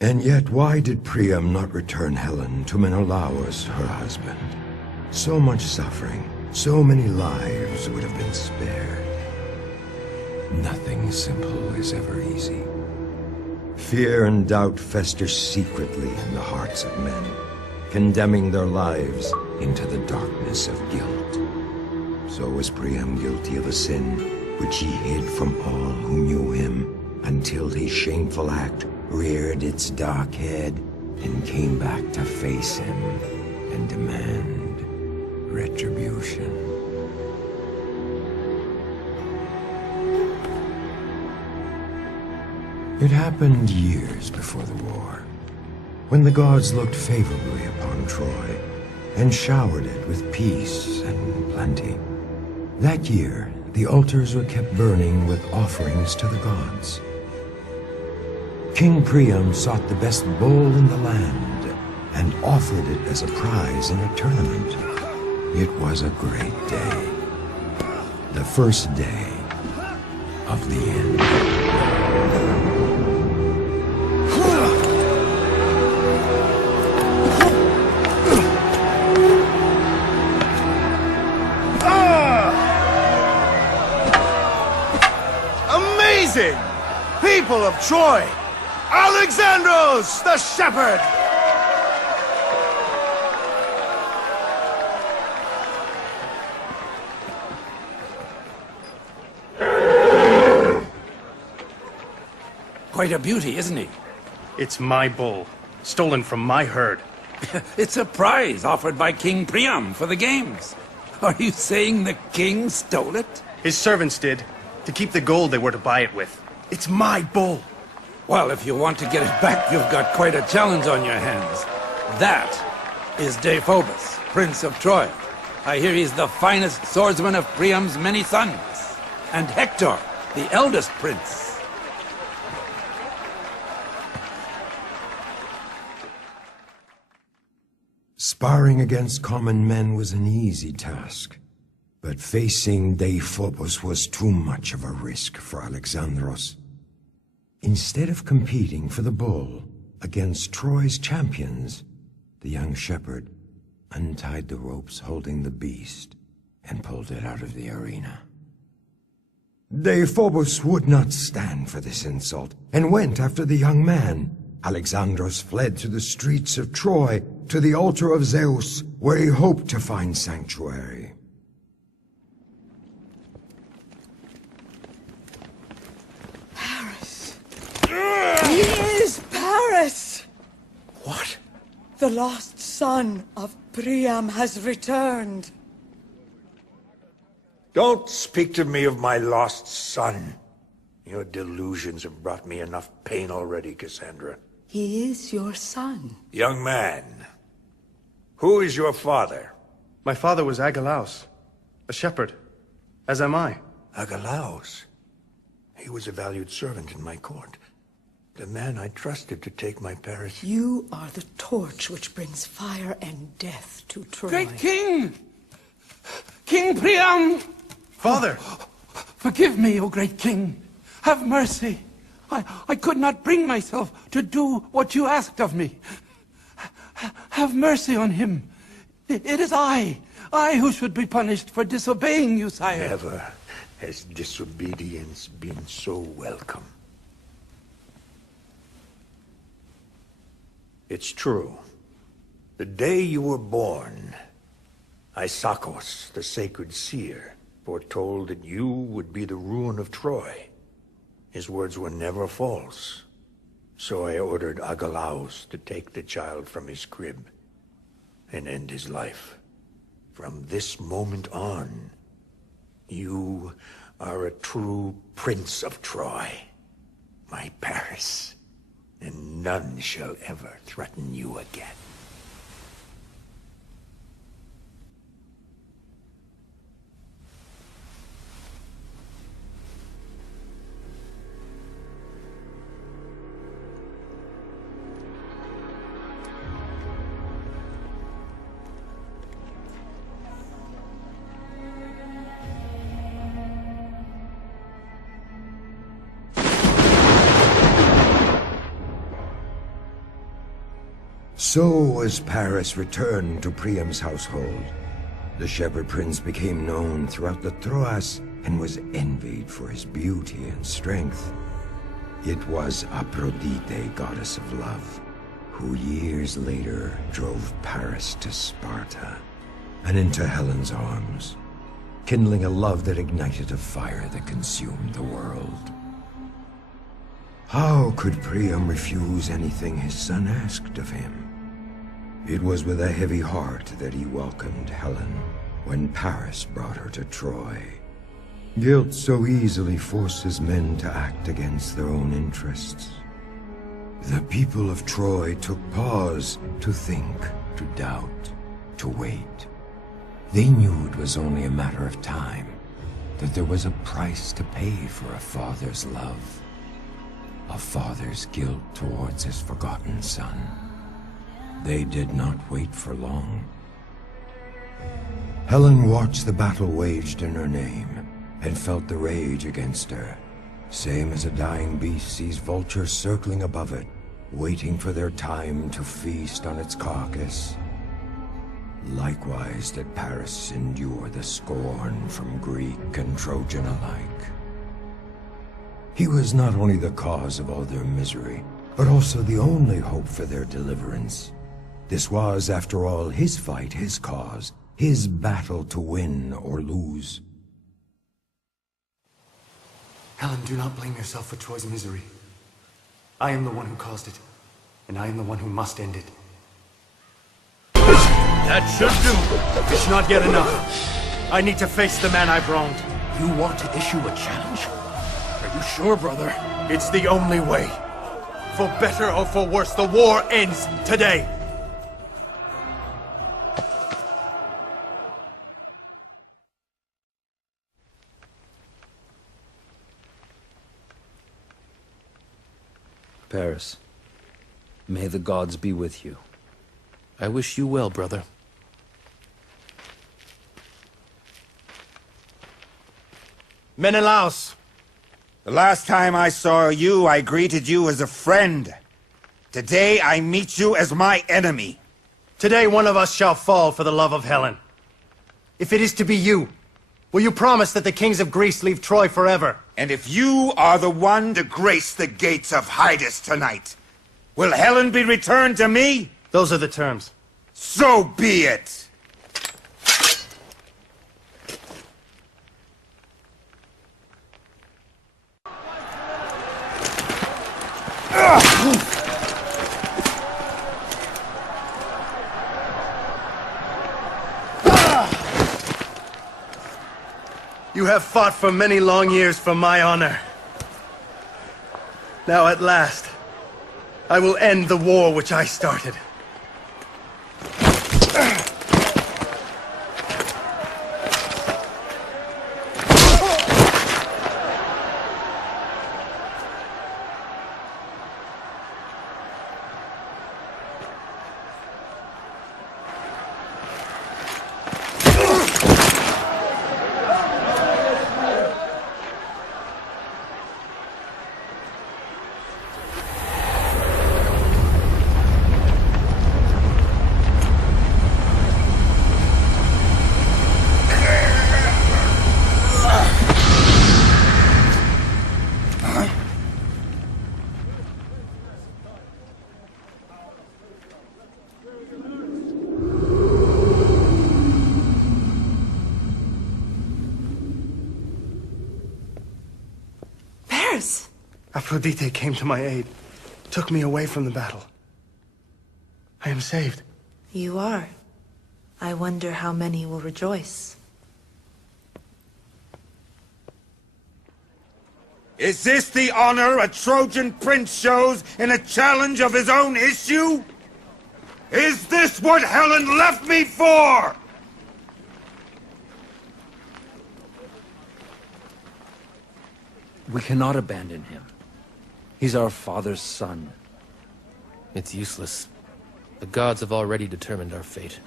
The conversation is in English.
And yet, why did Priam not return Helen to Menelaus, her husband? So much suffering, so many lives would have been spared. Nothing simple is ever easy. Fear and doubt fester secretly in the hearts of men, condemning their lives into the darkness of guilt. So was Priam guilty of a sin which he hid from all who knew him, until his shameful act reared its dark head and came back to face him and demand retribution. It happened years before the war, when the gods looked favorably upon Troy and showered it with peace and plenty. That year, the altars were kept burning with offerings to the gods. King Priam sought the best bull in the land and offered it as a prize in a tournament. It was a great day. The first day of the end. Amazing! People of Troy! Alexandros the Shepherd! Quite a beauty, isn't he? It's my bull, stolen from my herd. It's a prize offered by King Priam for the games. Are you saying the king stole it? His servants did, to keep the gold they were to buy it with. It's my bull. Well, if you want to get it back, you've got quite a challenge on your hands. That is Deiphobus, Prince of Troy. I hear he's the finest swordsman of Priam's many sons. And Hector, the eldest prince. Sparring against common men was an easy task, but facing Deiphobus was too much of a risk for Alexandros. Instead of competing for the bull against Troy's champions, the young shepherd untied the ropes holding the beast and pulled it out of the arena. Deiphobus would not stand for this insult and went after the young man. Alexandros fled to the streets of Troy, to the altar of Zeus, where he hoped to find sanctuary. Paris! He is Paris! What? The lost son of Priam has returned. Don't speak to me of my lost son. Your delusions have brought me enough pain already, Cassandra. He is your son. Young man, who is your father? My father was Agelaus, a shepherd, as am I. Agelaus. He was a valued servant in my court. The man I trusted to take my Paris. You are the torch which brings fire and death to Troy. Great king! King Priam! Father! Forgive me, O great king. Have mercy. I could not bring myself to do what you asked of me. Have mercy on him. It is I who should be punished for disobeying you, sire. Never has disobedience been so welcome. It's true. The day you were born, Isakos, the sacred seer, foretold that you would be the ruin of Troy. His words were never false. So I ordered Agelaus to take the child from his crib and end his life. From this moment on, you are a true prince of Troy, my Paris, and none shall ever threaten you again. So as Paris returned to Priam's household, the Shepherd Prince became known throughout the Troas and was envied for his beauty and strength. It was Aphrodite, goddess of love, who years later drove Paris to Sparta and into Helen's arms, kindling a love that ignited a fire that consumed the world. How could Priam refuse anything his son asked of him? It was with a heavy heart that he welcomed Helen when Paris brought her to Troy. Guilt so easily forces men to act against their own interests. The people of Troy took pause to think, to doubt, to wait. They knew it was only a matter of time, that there was a price to pay for a father's love, a father's guilt towards his forgotten son. They did not wait for long. Helen watched the battle waged in her name, and felt the rage against her, same as a dying beast sees vultures circling above it, waiting for their time to feast on its carcass. Likewise did Paris endure the scorn from Greek and Trojan alike. He was not only the cause of all their misery, but also the only hope for their deliverance. This was, after all, his fight, his cause, his battle to win or lose. Helen, do not blame yourself for Troy's misery. I am the one who caused it, and I am the one who must end it. That should do. It's not yet enough. I need to face the man I've wronged. You want to issue a challenge? Are you sure, brother? It's the only way. For better or for worse, the war ends today. Paris, may the gods be with you. I wish you well, brother. Menelaus! The last time I saw you, I greeted you as a friend. Today, I meet you as my enemy. Today, one of us shall fall for the love of Helen. If it is to be you, will you promise that the kings of Greece leave Troy forever? And if you are the one to grace the gates of Hydas tonight, will Helen be returned to me? Those are the terms. So be it! You have fought for many long years for my honor. Now at last, I will end the war which I started. Aphrodite came to my aid, took me away from the battle. I am saved. You are. I wonder how many will rejoice. Is this the honor a Trojan prince shows in a challenge of his own issue? Is this what Helen left me for? We cannot abandon him. He's our father's son. It's useless. The gods have already determined our fate.